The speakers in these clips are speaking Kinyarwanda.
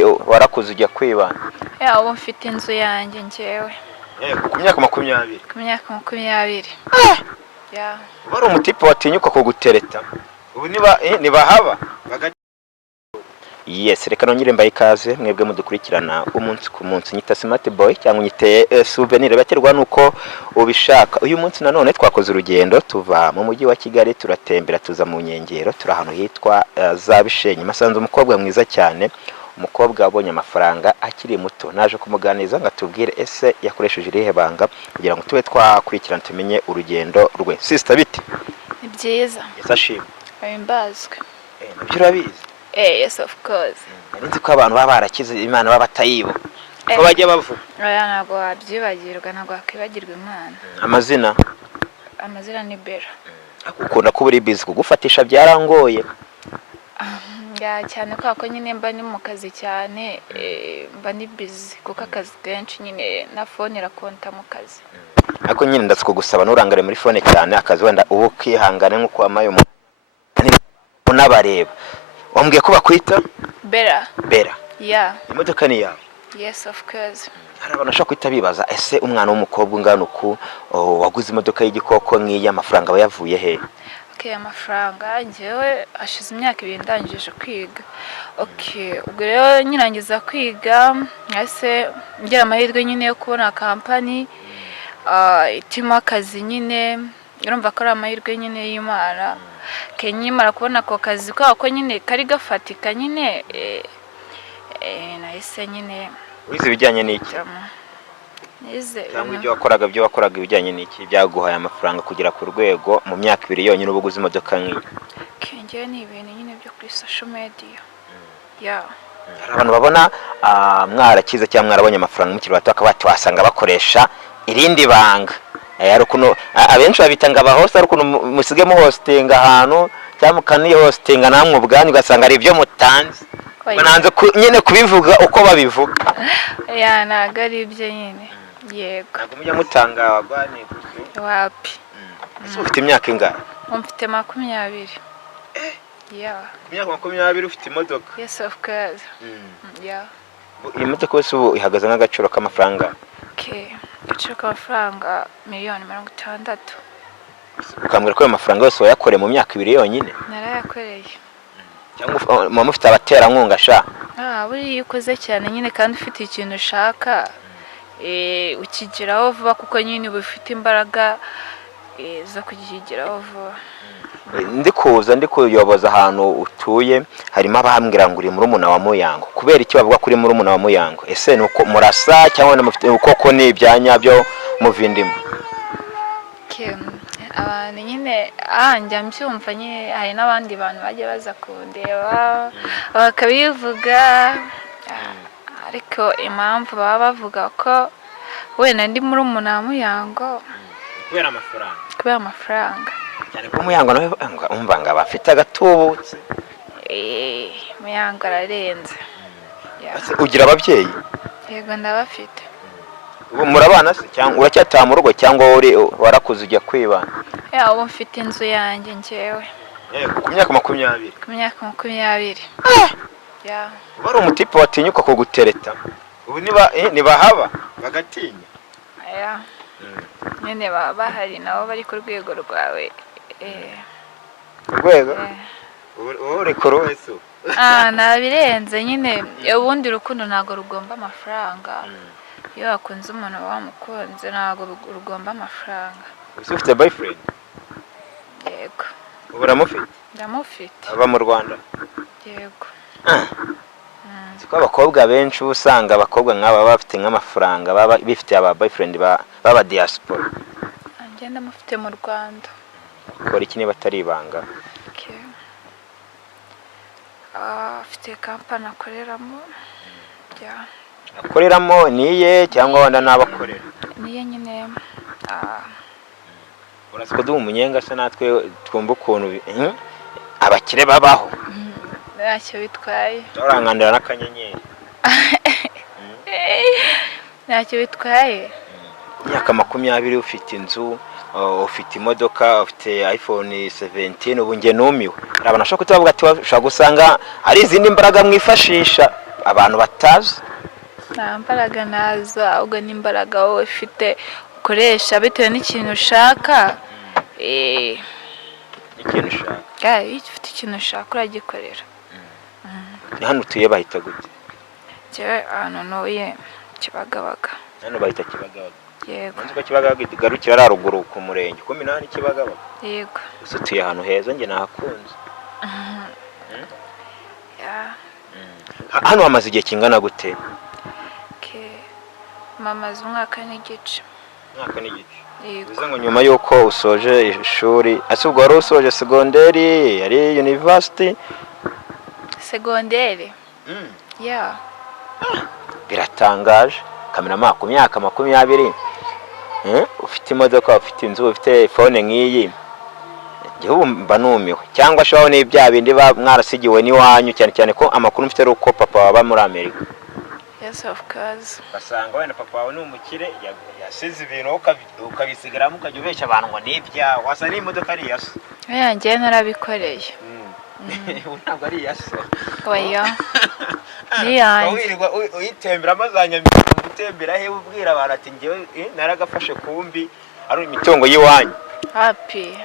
warakuze ujya kwiba ubu mfite inzu yanjye njyewe ku myaka 20. ku myaka 20. Wari umutipe watinyuka kugutereta ubu nibahaba yes reka nongere mbaye ikaze mwebwe mudukurikirana umunsi ku munsi nyita Smart Boy cyangwa nyiteye souvenir baterwa nuko ubishaka. Uyu munsi nanone twakoze urugendo tuva mu mujyi wa Kigali turatembera tuza mu Nyengero turi ahantu hitwa za Bishenyi. Masanze umukobwa mwiza cyane, umukobwa abonye amafaranga akiri muto. Naje kumuganiza ngatubwire ese yakoresheje irihe banga kugira ngo tube twakurikirana tumenye urugendo rwe. Sister biti ni byiza yesashimwe ahimbazwe nabyo urabizi. Yes of course. Narinzi ko abantu baba barakize Imana baba batayibo ko bajya bavuga ntabwo wabyibagirwa, ntabwo wakwibagirwa Imana. Amazina ni Bella. Ukunda kuba uri busy kugufatisha byarangoye cyane ko nyine mba ni mu kazi cyane, mba ni busy kuko akazi kenshi nyine na phone irakonta mu kazi. Ariko nyine ndatsuko gusaba nurangare muri phone cyane akazi wenda ubu kwihangane nkuko wamaye unabareba. Wambwiye ko bakwita Bella. Bella. Yeah. Imodoka ni yawe? Yes of course. Hari abantu bashaka kwita bibaza ese umwana w'umukobwa ungana uku waguze imodoka y'igikoko nk'iyi amafaranga bayavuye he? Okay, amafaranga njyewe ashize imyaka 2 ndangije kwiga. Okay, ubwo rero nyirangiza kwiga ese ngira amahirwe nyine yo kubona company itima akazi nyine, urumva ko ari amahirwe nyine y'Imana. Kenyimara kubona ako kazi ko nyine kari gafatika nyine nahise nyine wize bijyanye n'iki? nize ibyo wakoraga ibijyanye n'iki byaguhaye amafaranga kugira ku rwego mu myaka 2 yonyine ubuguze imodoka nk'iyi? Kenje ni ibintu nyine byo kuri social media. Yeah. Abantu babona mwarakize cyangwa mwarabonye amafaranga mukiri bato akabati wasanga bakoresha irindi banga. Arukuno abenshi babitanga abahost arukuno musige mu hosting ahantu cyangwa kani hosting namwe ubwanyu ugasanga ari ibyo mutanze. Bananze nyine kubivuga uko babivuga. Nagari ibyo nyine. Yego. Ntabwo mujya mutanga wagwane wapi. Ufite imyaka ingahe? Mfite 20. Yeah. Imyaka 20 ufite imodoka? Yes of course. Yeah. Iyi modoka wese ubu ihagaze nk'agaciro k'amafaranga? Okay. Agaciro k'amafaranga $60,000. Ukambwira ko ayo mafaranga yose wayakoreye mu myaka 2 yonyine? Narayakoreye. Cyangwa mama ufite abaterankunga sha? Buri ukoze cyane nyine kandi ufite ikintu ushaka ukigeraho vuba kuko nyine ubufite imbaraga zo kugigeraho vuba. Ndi kuyoboza ahantu utuye harimo abambwira ngo uri muri umuna wa Muyango. Kubera iki bavuga kuri muri umuna wa Muyango? Ese nuko murasa cyangwa mufite ukoko ni ibyanya byo muvindimo? Abantu nyine njya mbyumva nyine hari n'abandi bantu bagiye baza kundeba bakabivuga, ariko impamvu baba bavuga ko wenda ndi muri umuna wa Muyango kubera amafaranga. Cyane ko Muyango nawe umva ngo abafite agatubutse. Muyango ararenze. Ugira ababyeyi? Yego ndabafite. Ubu murabana se cyangwa uracyataha mu rugo cyangwa warakuze ujya kwiba? Ubu mfite inzu yanjye njyewe. Ku myaka 20. Ku myaka 20. Wari umutipe watinyuka kugutereta ubu nibahaba bagatinya? Nyine baba hari nabo bari ku rwego rwawe. Urwego? Uri ku wese? Nabirenze nyine. Ubundi urukundo ntago rugomba amafaranga. Iyo wakunze umuntu wamukunze ntago rugomba amafaranga. Ufite boyfriend? Yego. Ubu uramufite? Ndamufite. Aba mu Rwanda? Yego. Siko abakobwa benshi usanga abakobwa nk'aba bafite nk'amafaranga baba bifite aba boyfriend baba diaspora. Ngenda mufite mu Rwanda. Kora iki niba atari ibanga? Afite company akoreramo. Akoreramo niye cyangwa wanda nabakorera? Niye nyine. Urasiko du umunyenga se natwe twumva ukuntu abakire babaho. Ntacyo bitwaye. Urangandira n'akanyenyeri. Ntacyo bitwaye. Imyaka 20 ufite inzu, ufite imodoka, ufite iPhone 17 ubu nge numiwe. Arabana shaka kutavuga ati ushaka gusanga ari izindi imbaraga mwifashisha abantu batazi? nta mbaraga nazo, ahubwo n'imbaraga wowe ufite ukoresha bitewe n'ikintu ushaka. ikintu ushaka, iyo ufite ikintu ushaka uragikorera. hano utuye bahita gute? Njyewe ahantu ntuye Kibagabaga. Hano bahita Kibagabaga. Yego. Nzi ko Kibagabaga igarukira ari haruguru ku murenge 18 Kibagabaga. Yego. Gusa utuye ahantu heza, njye nahakunze. Hano hamaze igihe kingana gute? Mamaze umwaka n'igice. Umwaka n'igice. Yego. Bivuze ngo nyuma yuko usoje ishuri, ase ubwo wari usoje segonderi, yari university? Segonderi. Yeah. Biratangaje. Kamerama ku myaka 20, ufite imodoka, ufite inzu, ufite phone nk'iyi, njyewe mba numiwe. Cyangwa shaho ni bya bindi mwarasigiwe n'iwanyu, cyane cyane ko amakuru mfite ari uko papa waba muri Amerika. Yes, of course. Basanga wenda papa wawe ni umukire, yasize ibintu ukabisigaramo ukajya ubeshya abantu ngo ni ibya wasa n'imodoka ari yaso. Yanjye narabikoreye. Ntabwo ari yaso. Oya. Ni yanjye. Uyitembera amazanya gutembera he ubwira abantu ati ngewe naragafashe kumbi ari imitungo yiwanyu. Happy.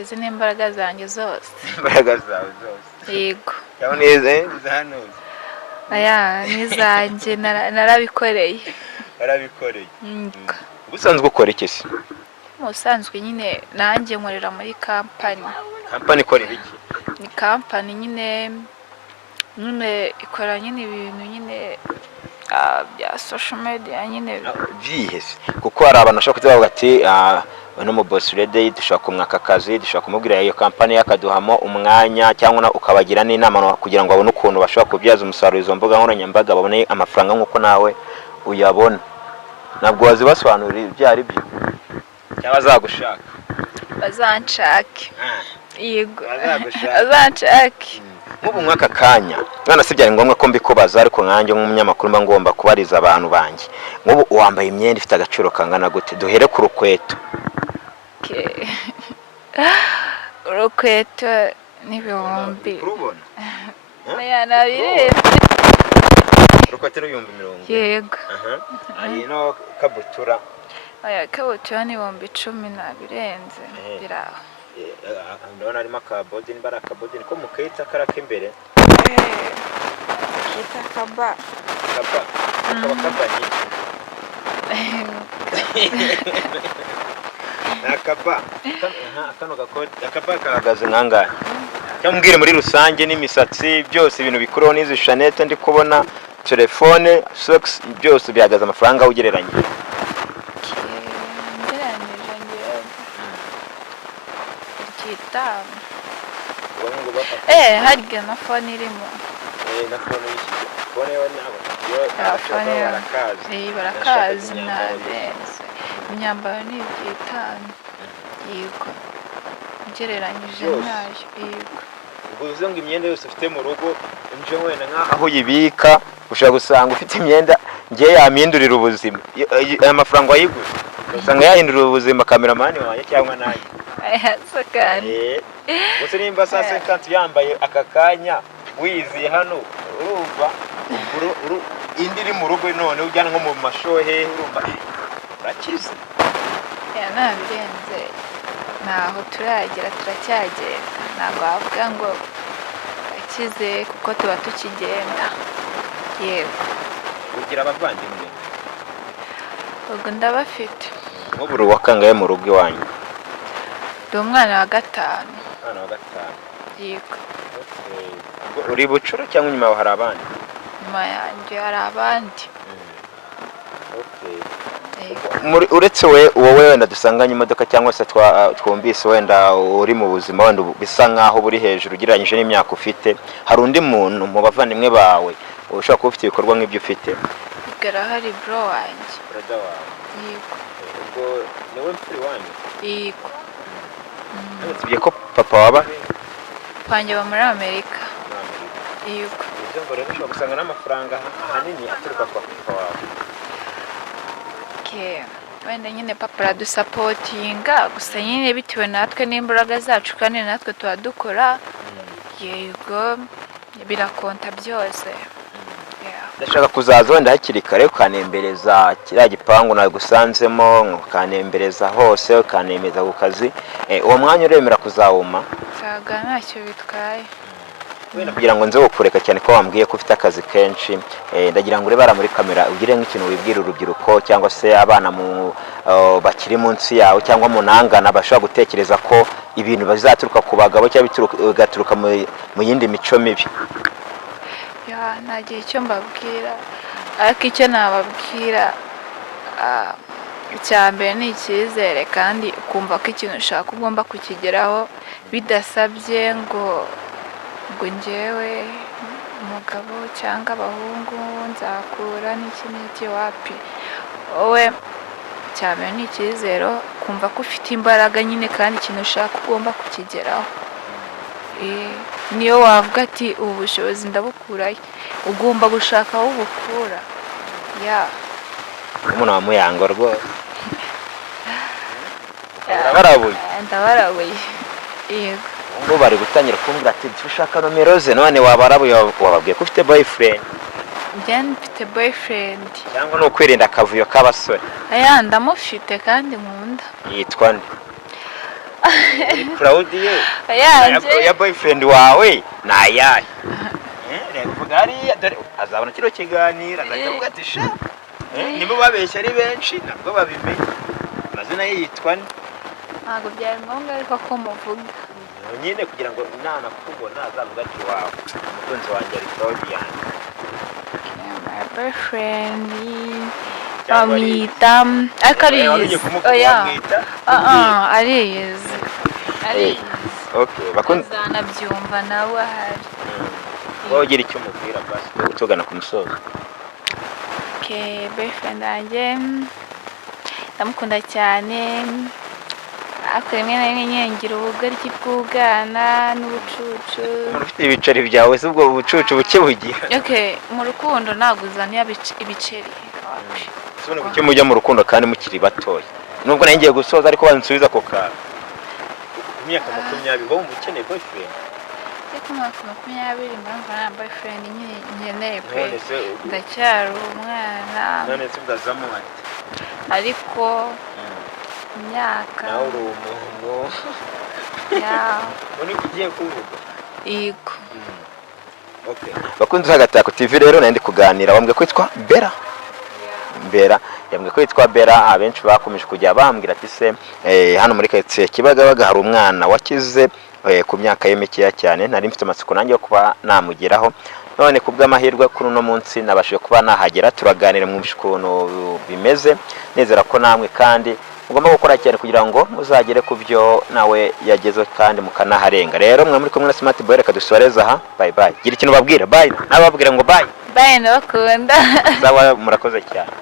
Izi ni imbaraga zanjye zose. Imbaraga zawe zose. Yego. Yaho neze hano. Aya nizanjye narabikoreye. Narabikoreye. Ubusanzwe ukora iki se? Musanzwe nyine nanjye nkorera muri company. Company ikora iki? Ni company nyine ikora nyine ibintu nyine bya social media nyine byihese, kuko hari abantu bashaka kuvuga ati no mu boss ready dushaka kumwaka akazi, dushaka kumubwira iyo company yakaduhamo umwanya cyangwa ukabagira n'inama kugira ngo abone ukuntu bashaka kubyaza umusaruro izo mbuga nkoranyambaga babone amafaranga nk'uko nawe uyabona. Nabwo wazibasobanurira byari byo cyangwa bazagushaka? Bazanshake. Yego. Bazanshake. Nk'ubu mwaka kanya mwana se byari ngombwa ko mbikubaza, ariko nkanjye nk'umunyamakuru mba ngomba kubariza abantu banjye. Nk'ubu uwambaye imyenda ifite agaciro kangana gute? Duhere ku rukweto. Urukweto n'ibihumbi. Urubona? Oya nabirebe. Urukweto n'ibihumbi 70. Yego. Ari no kabutura. Oya kabutura n'ibihumbi 10 nabirenze biraho. Ndabona arimo akabodi, niba ari akabodi niko mukita karaka imbere. Kita kaba. Kaba kabanye. Nakaba. Kano gakodi, akaba kahagaze nkanganye. Cyambwire muri rusange n'imisatsi byose ibintu bikureho n'izi Chanel ndi kubona, telefone, socks byose bihagaze amafaranga ugereranye. Harya na phone irimo. Na phone y'iki? Phone yo nabo. Yo barakazi nabese. Imyambaro ni 5. Yego. Ugereranyije nayo. Yego. Ubuze ngo imyenda yose ufite mu rugo nje wena aho yibika ushaka gusanga ufite imyenda ngiye yamindurira ubuzima. Aya mafaranga wayiguze usanga yahindurira ubuzima kameramani wanjye cyangwa nayo. Sakani. Gusa nimba sasa kantu yambaye akakanya wiziye hano urumva indiri mu rugo none ujyana nko mu mashohe urumva urakize. Nabirenze naho turagera turacyagenda, ntabwo wavuga ngo akize kuko tuba tukigenda. Yego. Ugira abavandimwe? Ubwo ndabafite. Nk'uburu wakangaye mu rugo iwanyu? Ndi umwana wa 5. Umwana wa 5? Yego. Uri bucura cyangwa nyuma hari abandi? Nyuma yanjye hari abandi. Uretse wowe wenda dusanganye imodoka cyangwa se twumvise wenda uri mu buzima wenda bisa nkaho buri hejuru ugereranyije n'imyaka ufite, hari undi muntu mu bavandimwe bawe ushobora kuba ufite ibikorwa nk'ibyo ufite? Hari bro wanjye. Brother wawe? Yego. Ubwo niwe mfuri wanyu? Yego. Tubiye ko papa waba wanjye ba muri Amerika. Yego. Ibyo ngo rero ushobora gusanga n'amafaranga ahanini aturuka kwa papa wawe. Wenda nyine papa aradusapotinga, gusa nyine bitewe natwe n'imbaraga zacu kandi natwe tuba dukora. Yego birakonta byose. ndashaka kuzaza wenda hakiri kare ukanembereza kiriya gipangu nagusanzemo ukanembereza hose ukanemeza ku kazi uwo mwanya uremera kuzawuma nsaga ntacyo bitwaye wenda kugira ngo nze gukureka cyane ko wambwiye ko ufite akazi kenshi ndagira ngo urebara muri kamera ugire nk'ikintu wibwira urubyiruko cyangwa se abana bakiri munsi yawe cyangwa munangana bashobora gutekereza ko ibintu bazaturuka ku bagabo cyangwa bigaturuka mu yindi mico mibi. nta gihe icyo mbabwira ariko icyo nababwira icya mbere ni icyizere kandi ukumva ko ikintu ushaka ugomba kukigeraho bidasabye ngo njyewe umugabo cyangwa abahungu nzakura n'iki wapi. wowe icya mbere ni icyizere kumva ko ufite imbaraga nyine kandi ikintu ushaka ugomba kukigeraho. niyo wavuga ati ubu bushobozi ndabukurayo ugomba gushaka aho ubukura. umuntu wa Muyango rwose ndabarabuye yego ngo bari gutangira kumbwira ati dushaka nomero ze none wabarabuye wababwiye ko ufite boyfriend. njye mfite boyfriend cyangwa ni ukwirinda akavuyo k'abasore? ndamufite kandi nkunda. yitwa nde? uri proud ye ya boyfriend wawe ni ayahe? vuga hariya dore azabona kino kiganiro azavuga ati sha nibo babeshya ari benshi nabwo babimenye amazina ye yitwa nde? ntabwo byari ngombwa ariko ko muvuga nyine kugira ngo nanakubona azavuga ati wawe umukunzi wanjye ari proud yanjye. my boyfriend bamwita ariko ariyizi. ariyizi bazanabyumva nawe ahari. wowe ugira icyo umubwira basi tugana ku musozo. boyfriend wanjye ndamukunda cyane ariko rimwe na rimwe ngira ubugaryi bw'ubwana n'ubucucu. ufite ibiceri byawe se ubwo bucucu buke bugira? mu rukundo ntabwo uzaniye ibiceri. ubona ko mujya mu rukundo kandi mukiri batoya nubwo nari ngiye gusoza ariko bansubiza ako kantu. imyaka 20 bo mukeneye boyfriend? ariko imyaka 20 mpamvu nta boyfriend nkeneye pe ndacyari umwana. none se ubwazamo ati ariko imyaka nawe uri umuntu uri kugiye kuvuga yego. bakunze Agatako TV rero nandi kuganira bambwe kwitwa Bera yambwe kwitwa Bera abenshi bakomeje kujya bambwira ati se hano muri Ketse Kibagabaga hari umwana wakize ku myaka ye mikeya cyane nari mfite amatsiko nanjye yo kuba namugeraho none kubw'amahirwe kuri uno munsi nabashije kuba nahagera turaganira mu bishikono bimeze nezera ko namwe kandi ugomba gukora cyane kugira ngo muzagere ku byo nawe yageze kandi mukanaharenga. rero mwe muri kumwe na Smart Boy reka dusoreza aha. Bye bye. gira ikintu babwira. Bye nababwira ngo bye ndabakunda. Zawa murakoze cyane.